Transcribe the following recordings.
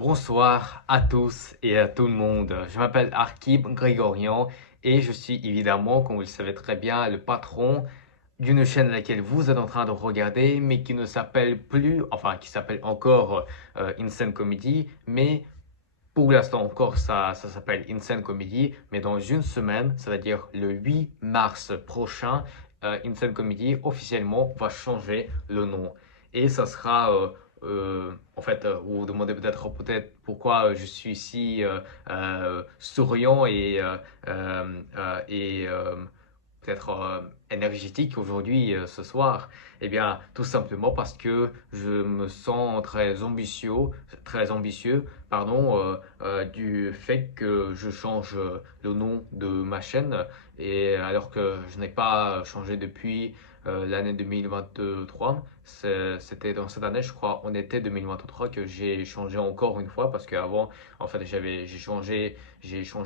Bonsoir à tous et à tout le monde. Je m'appelle Arkib Grégorian et je suis évidemment, comme vous le savez très bien, le patron d'une chaîne à laquelle vous êtes en train de regarder, mais qui ne s'appelle plus, enfin qui s'appelle encore Insane Comedy, mais pour l'instant encore ça s'appelle Insane Comedy, mais dans une semaine, c'est-à-dire le 8 mars prochain, Insane Comedy officiellement va changer le nom. Et ça sera, en fait, vous vous demandez peut-être pourquoi je suis si souriant et peut-être énergétique aujourd'hui, ce soir. Eh bien, tout simplement parce que je me sens très ambitieux, pardon, du fait que je change le nom de ma chaîne, et alors que je n'ai pas changé depuis l'année 2023. C'était dans cette année, je crois, en été 2023, que j'ai changé encore une fois, parce qu'avant, en fait, j'ai changé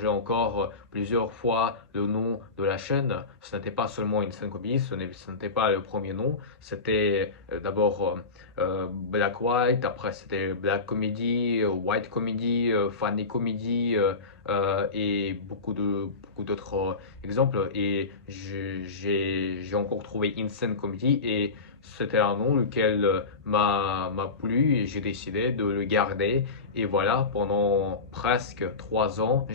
encore plusieurs fois le nom de la chaîne. Ce n'était pas seulement une scène copie, ce n'était pas le premier nom. C'était d'abord Black White, après c'était Black Comedy, White Comedy, Funny Comedy et beaucoup d'autres exemples. Et j'ai encore trouvé Insane Comedy et c'était un nom lequel m'a plu et j'ai décidé de le garder. Et voilà, pendant presque 3 ans,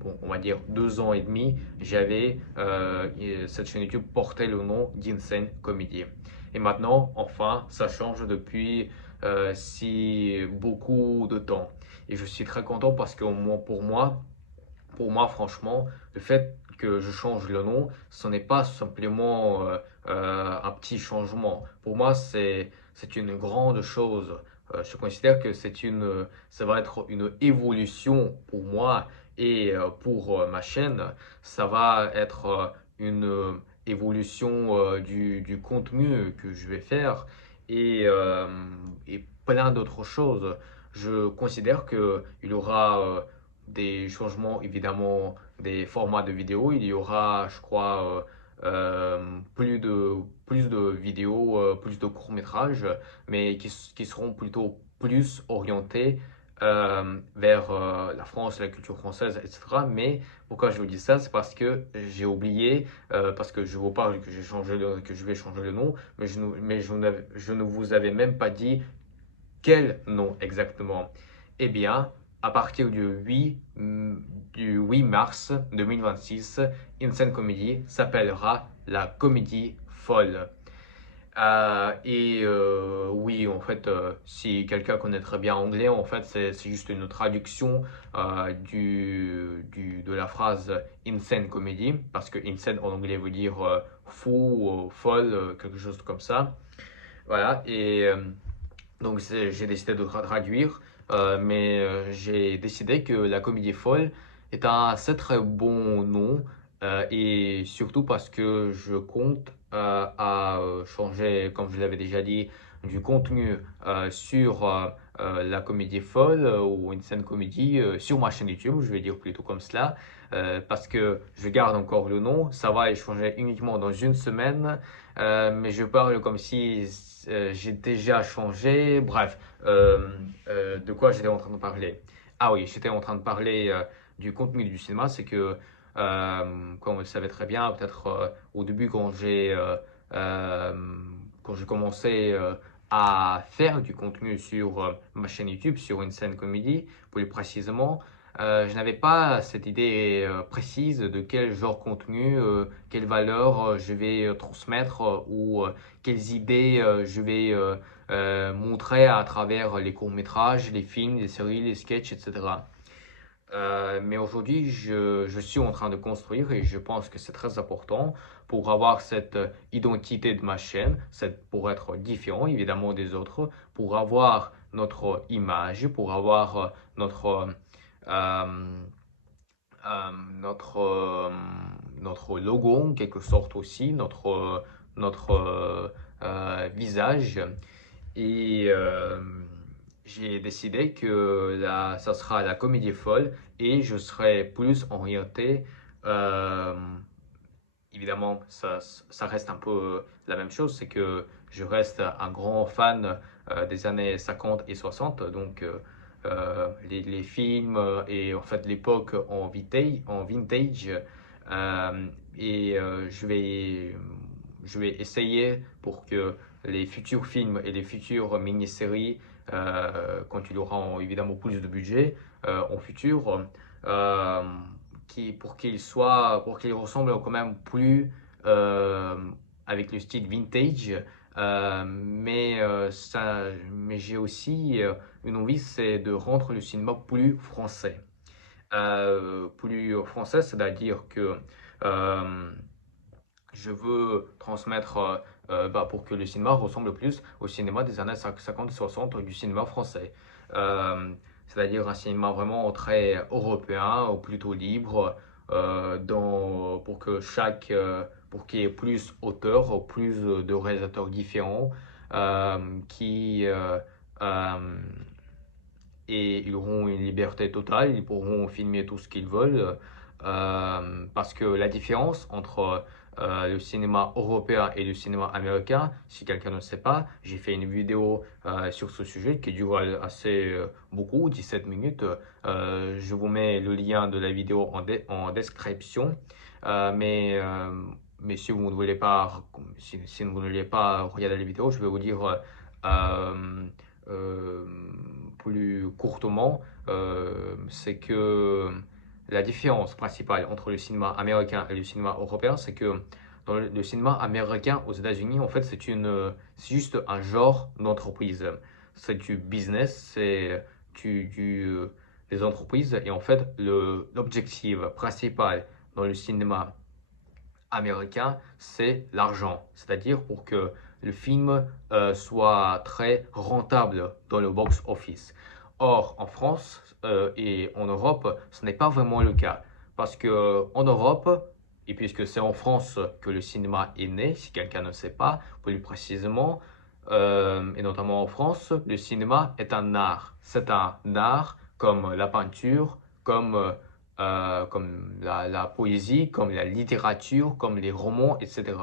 bon, on va dire 2 ans et demi, cette chaîne YouTube portait le nom d'Insane Comedy. Et maintenant, enfin, ça change depuis si beaucoup de temps. Et je suis très content parce que pour moi, franchement, le fait que je change le nom, ce n'est pas simplement un petit changement. Pour moi, c'est une grande chose. Je considère que ça va être une évolution pour moi et pour ma chaîne. Ça va être une évolution du contenu que je vais faire et plein d'autres choses. Je considère qu'il y aura des changements, évidemment, des formats de vidéos. Il y aura, je crois, plus de vidéos, plus de courts-métrages, mais qui seront plutôt plus orientés vers la France, la culture française, etc. Mais pourquoi je vous dis ça? C'est parce que j'ai oublié, parce que je vous parle que que je vais changer le nom, je ne vous avais même pas dit quel nom exactement? Eh bien, à partir du 8 mars 2026, Insane Comedy s'appellera la Comédie Folle. Oui, en fait, si quelqu'un connaît très bien anglais, en fait, c'est juste une traduction de la phrase insane comedy, parce que insane en anglais veut dire fou, folle, quelque chose comme ça. Voilà, donc j'ai décidé de traduire, mais j'ai décidé que la comédie folle est un assez très bon nom, et surtout parce que je compte à changer, comme je l'avais déjà dit, du contenu sur la comédie folle ou une scène comédie sur ma chaîne YouTube, je vais dire plutôt comme cela, parce que je garde encore le nom, ça va changer uniquement dans une semaine, mais je parle comme si j'ai déjà changé. Bref, de quoi j'étais en train de parler? Ah oui, j'étais en train de parler du contenu du cinéma. C'est que, comme vous le savez très bien, peut-être au début, euh, quand j'ai commencé à faire du contenu sur ma chaîne YouTube, sur une scène comédie, plus précisément, je n'avais pas cette idée précise de quel genre de contenu, quelle valeur je vais transmettre ou quelles idées je vais montrer à travers les courts-métrages, les films, les séries, les sketchs, etc. Mais aujourd'hui, je suis en train de construire et je pense que c'est très important pour avoir cette identité de ma chaîne, pour être différent évidemment des autres, pour avoir notre image, pour avoir euh, notre, notre logo en quelque sorte aussi, notre visage. Et j'ai décidé que ça sera la comédie folle et je serai plus orienté. euh, Évidemment, ça reste un peu la même chose, c'est que je reste un grand fan des années 50 et 60. Donc, les films et en fait l'époque en vintage. Euh, je vais essayer pour que les futurs films et les futures mini-séries, quand il aura évidemment plus de budget en futur, euh, pour qu'ils ressemblent quand même plus euh, avec le style vintage. Mais j'ai aussi une envie, c'est de rendre le cinéma plus français. Plus français, c'est-à-dire que euh, je veux transmettre pour que le cinéma ressemble plus au cinéma des années 50-60 du cinéma français. Euh, C'est-à-dire un cinéma vraiment très européen, ou plutôt libre, pour qu'il y ait plus d'auteurs, plus de réalisateurs différents qui et ils auront une liberté totale, ils pourront filmer tout ce qu'ils veulent, parce que la différence entre le cinéma européen et le cinéma américain, si quelqu'un ne sait pas, j'ai fait une vidéo sur ce sujet qui dure assez beaucoup, 17 minutes. Je vous mets le lien de la vidéo en description. Euh, mais, euh, mais si vous ne voulez pas, si vous ne voulez pas regarder la vidéo, je vais vous dire euh, euh, plus courtement, c'est que la différence principale entre le cinéma américain et le cinéma européen, c'est que dans le cinéma américain aux États-Unis, en fait, c'est juste un genre d'entreprise. C'est du business, c'est des entreprises. Et en fait, l'objectif principal dans le cinéma américain, c'est l'argent. C'est-à-dire pour que le film soit très rentable dans le box-office. Or, en France et en Europe, ce n'est pas vraiment le cas. Parce que en Europe, et puisque c'est en France que le cinéma est né, si quelqu'un ne sait pas, plus précisément, et notamment en France, le cinéma est un art. C'est un art comme la peinture, comme la poésie, comme la littérature, comme les romans, etc.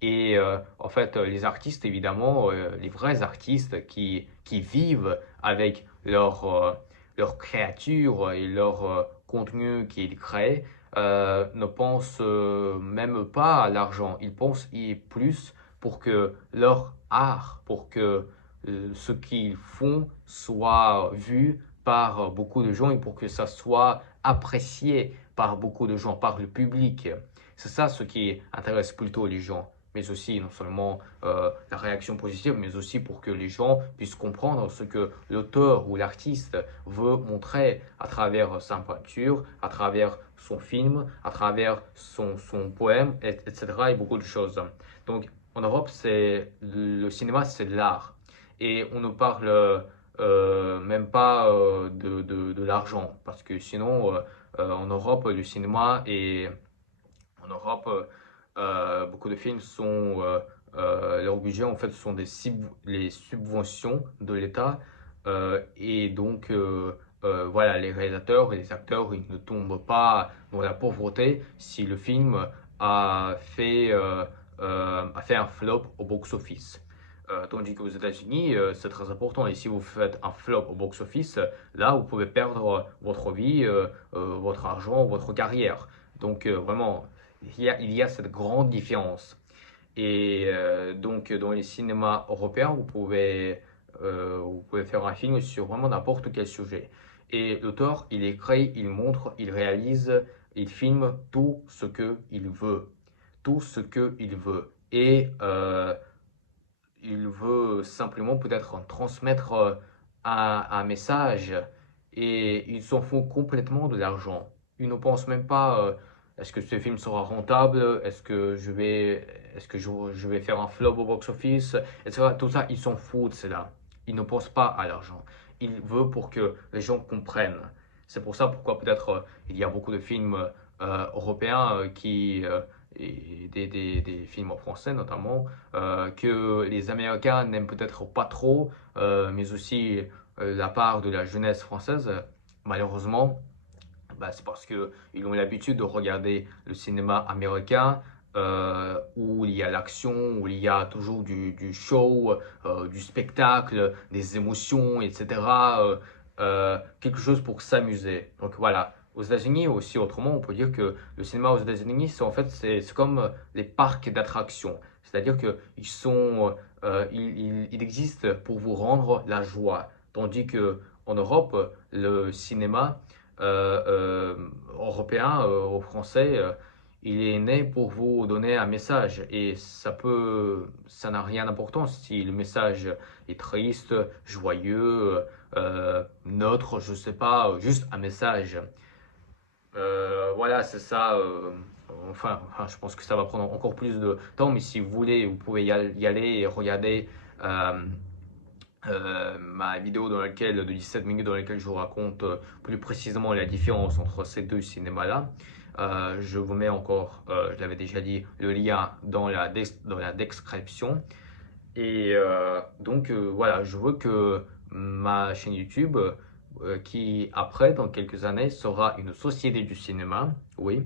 Et en fait, les artistes, évidemment, les vrais artistes qui vivent avec leur créature et leur contenu qu'ils créent, ne pensent même pas à l'argent. Ils pensent plus pour que leur art, pour que ce qu'ils font soit vu par beaucoup de gens et pour que ça soit apprécié par beaucoup de gens, par le public. C'est ça ce qui intéresse plutôt les gens, mais aussi non seulement la réaction positive, mais aussi pour que les gens puissent comprendre ce que l'auteur ou l'artiste veut montrer à travers sa peinture, à travers son film, à travers son poème, etc. et beaucoup de choses. Donc en Europe, le cinéma, c'est de l'art. Et on ne parle même pas de l'argent, parce que sinon, en Europe, le cinéma et en Europe, beaucoup de films leur budget en fait sont les subventions de l'État. Et donc, voilà, les réalisateurs et les acteurs, ils ne tombent pas dans la pauvreté si le film a fait un flop au box-office. Tandis qu'aux États-Unis, c'est très important. Et si vous faites un flop au box-office, là, vous pouvez perdre votre vie, votre argent, votre carrière. Donc, vraiment, il y a cette grande différence. Et donc, dans les cinémas européens, vous pouvez faire un film sur vraiment n'importe quel sujet. Et l'auteur, il écrit, il montre, il réalise, il filme tout ce qu'il veut. Tout ce qu'il veut. Et il veut simplement peut-être transmettre un message et il s'en fout complètement de l'argent. Il ne pense même pas est-ce que ce film sera rentable, est-ce que je vais faire un flop au box-office, etc. Tout ça, il s'en fout de cela. Il ne pense pas à l'argent. Il veut pour que les gens comprennent. C'est pour ça pourquoi peut-être il y a beaucoup de films européens et des films en français notamment que les Américains n'aiment peut-être pas trop, mais aussi la part de la jeunesse française, malheureusement, bah, c'est parce qu'ils ont l'habitude de regarder le cinéma américain où il y a l'action, où il y a toujours du show, du spectacle, des émotions, etc. Quelque chose pour s'amuser. Donc voilà. Aux États-Unis aussi, autrement, on peut dire que le cinéma aux États-Unis, c'est en fait c'est comme les parcs d'attractions. C'est-à-dire que ils existent pour vous rendre la joie. Tandis que en Europe, le cinéma européen, au français, il est né pour vous donner un message et ça n'a rien d'importance si le message est triste, joyeux, neutre, je sais pas, juste un message. Voilà, c'est ça. Je pense que ça va prendre encore plus de temps, mais si vous voulez, vous pouvez y aller et regarder euh, ma vidéo de 17 minutes dans laquelle je vous raconte plus précisément la différence entre ces deux cinémas-là. Je vous mets encore, je l'avais déjà dit, le lien dans la description. Et voilà, je veux que ma chaîne YouTube, qui après, dans quelques années, sera une société du cinéma, oui,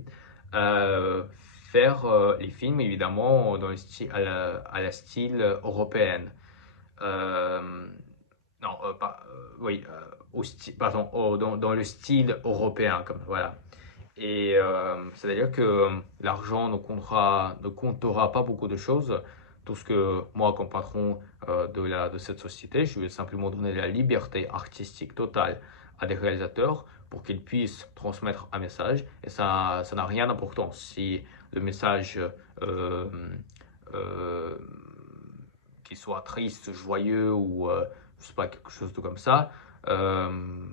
euh, faire les films évidemment dans le style, à la style européenne. Euh, non, pas, oui, pardon, dans le style européen, comme voilà. Et c'est-à-dire que l'argent ne comptera pas beaucoup de choses. Tout ce que moi, comme patron de cette société, je vais simplement donner la liberté artistique totale à des réalisateurs pour qu'ils puissent transmettre un message. Et ça n'a rien d'importance. Si le message euh, euh, qu'il soit triste, joyeux ou je sais pas, quelque chose de comme ça, euh,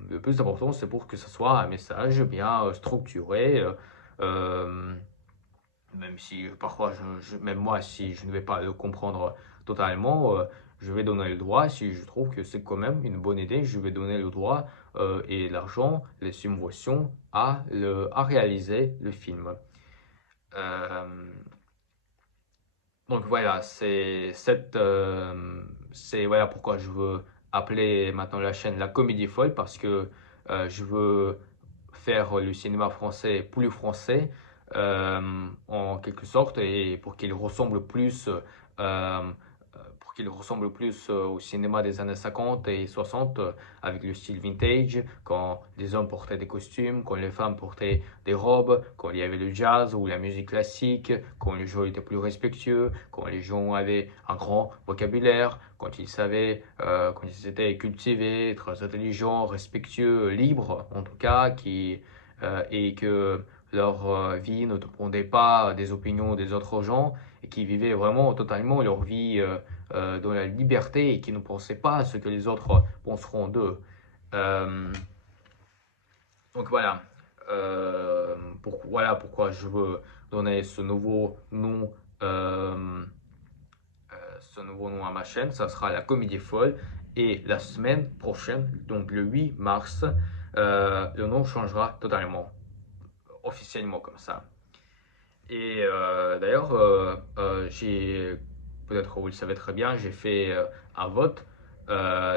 le plus important, c'est pour que ce soit un message bien structuré, euh, même si parfois, même moi, si je ne vais pas le comprendre totalement, je vais donner le droit. Si je trouve que c'est quand même une bonne idée, je vais donner le droit et l'argent, les subventions à réaliser le film. Euh, donc voilà, c'est voilà pourquoi je veux appeler maintenant la chaîne La Comédie Folle parce que je veux faire le cinéma français plus français en quelque sorte et pour qu'il ressemble plus au cinéma des années 50 et 60 avec le style vintage, quand les hommes portaient des costumes, quand les femmes portaient des robes, quand il y avait le jazz ou la musique classique, quand les gens étaient plus respectueux, quand les gens avaient un grand vocabulaire, quand ils étaient cultivés, très intelligents, respectueux, libres en tout cas, et que leur vie ne dépendait pas des opinions des autres gens et qui vivaient vraiment totalement leur vie dans la liberté et qui ne pensaient pas à ce que les autres penseront d'eux. Euh, donc voilà, voilà pourquoi je veux donner ce nouveau nom à ma chaîne. Ça sera la Comédie Folle. Et la semaine prochaine, donc le 8 mars, le nom changera totalement, officiellement comme ça. Et d'ailleurs, peut-être vous le savez très bien, j'ai fait un vote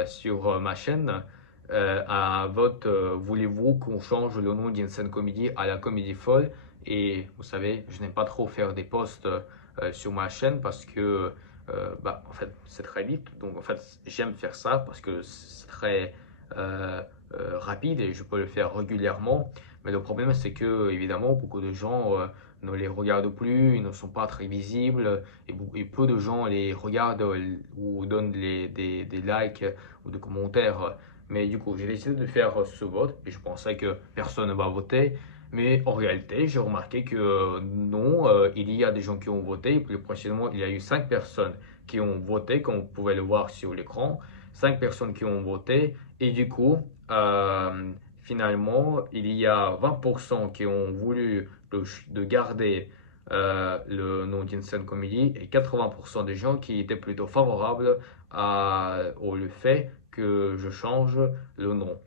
sur ma chaîne. Un vote, voulez-vous qu'on change le nom d'Insane Comedy à la Comédie Folle? Et vous savez, je n'aime pas trop faire des posts sur ma chaîne parce que, en fait, c'est très vite. Donc, en fait, j'aime faire ça parce que c'est très rapide et je peux le faire régulièrement. Mais le problème, c'est que, évidemment, beaucoup de gens ne les regardent plus, ils ne sont pas très visibles et peu de gens les regardent ou donnent des likes ou des commentaires. Mais du coup, j'ai décidé de faire ce vote et je pensais que personne ne va voter. Mais en réalité, j'ai remarqué que non, il y a des gens qui ont voté. Plus précisément, il y a eu 5 personnes qui ont voté, comme vous pouvez le voir sur l'écran. 5 personnes qui ont voté. Et du coup, finalement, il y a 20% qui ont voulu de garder le nom d'Insane Comedy et 80% des gens qui étaient plutôt favorables au le fait que je change le nom.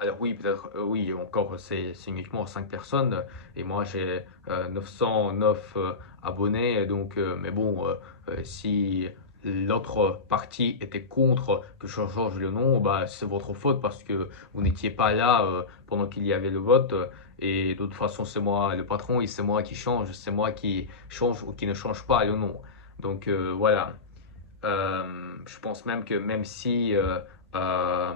Alors oui, peut-être, oui, encore, c'est uniquement 5 personnes et moi j'ai 909 abonnés, donc, mais bon, si l'autre partie était contre que je change le nom, bah, c'est votre faute parce que vous n'étiez pas là pendant qu'il y avait le vote. Et de toute façon, c'est moi le patron et c'est moi qui change, c'est moi qui change ou qui ne change pas le nom. Donc voilà. Je pense même que euh,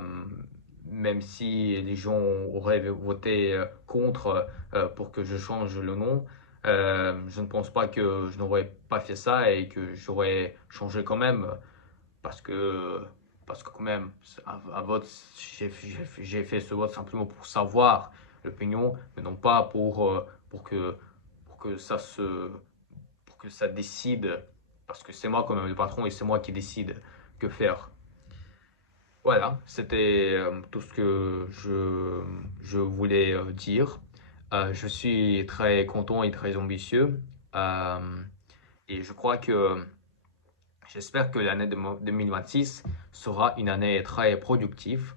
même si les gens auraient voté contre pour que je change le nom, je ne pense pas que je n'aurais pas fait ça et que j'aurais changé quand même parce que, parce que quand même, un vote, j'ai fait ce vote simplement pour savoir l'opinion, mais non pas pour que, pour que ça se, pour que ça décide, parce que c'est moi quand même le patron et c'est moi qui décide que faire. Voilà, c'était tout ce que je voulais dire. Je suis très content et très ambitieux. Euh, et je crois que j'espère que l'année 2026 sera une année très productive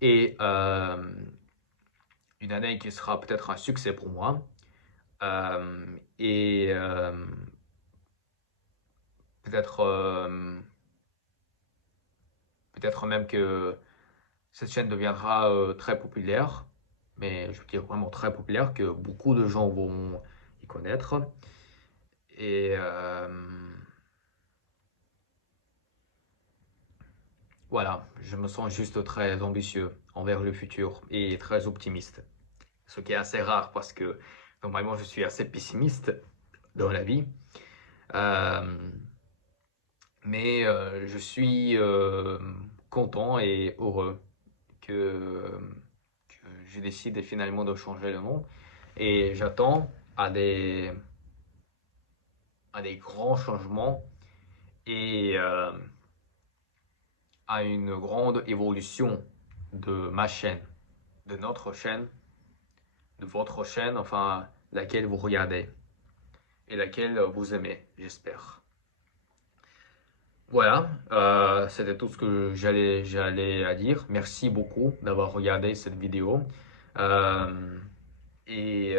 et une année qui sera peut-être un succès pour moi. Et peut-être peut-être même que cette chaîne deviendra très populaire, mais je veux dire vraiment très populaire, que beaucoup de gens vont y connaître. Et voilà, je me sens juste très ambitieux envers le futur et très optimiste. Ce qui est assez rare parce que normalement je suis assez pessimiste dans la vie. Euh, mais je suis content et heureux que j'ai décidé finalement de changer le nom. Et j'attends à des grands changements et à une grande évolution de ma chaîne, de notre chaîne, de votre chaîne, enfin laquelle vous regardez et laquelle vous aimez, j'espère. Voilà, c'était tout ce que j'allais à dire. Merci beaucoup d'avoir regardé cette vidéo. Euh, et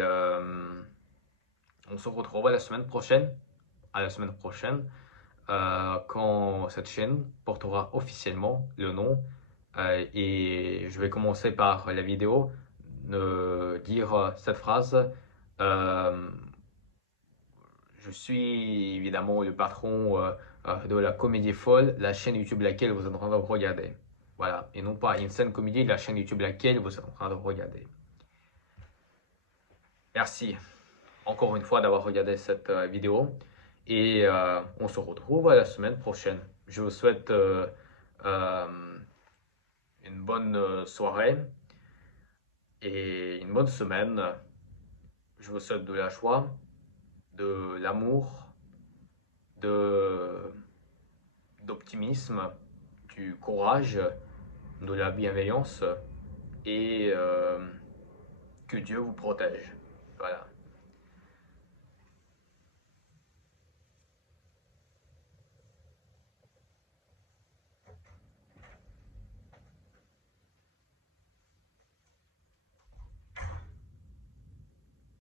on se retrouve la semaine prochaine. À la semaine prochaine, quand cette chaîne portera officiellement le nom. Et je vais commencer par la vidéo, dire cette phrase. Euh, je suis évidemment le patron de la Comédie Folle, la chaîne YouTube laquelle vous êtes en train de regarder. Voilà, et non pas Insane Comedy, la chaîne YouTube laquelle vous êtes en train de regarder. Merci encore une fois d'avoir regardé cette vidéo et on se retrouve la semaine prochaine. Je vous souhaite euh, une bonne soirée et une bonne semaine. Je vous souhaite de la joie, de l'amour, de d'optimisme, du courage, de la bienveillance et que Dieu vous protège. Voilà.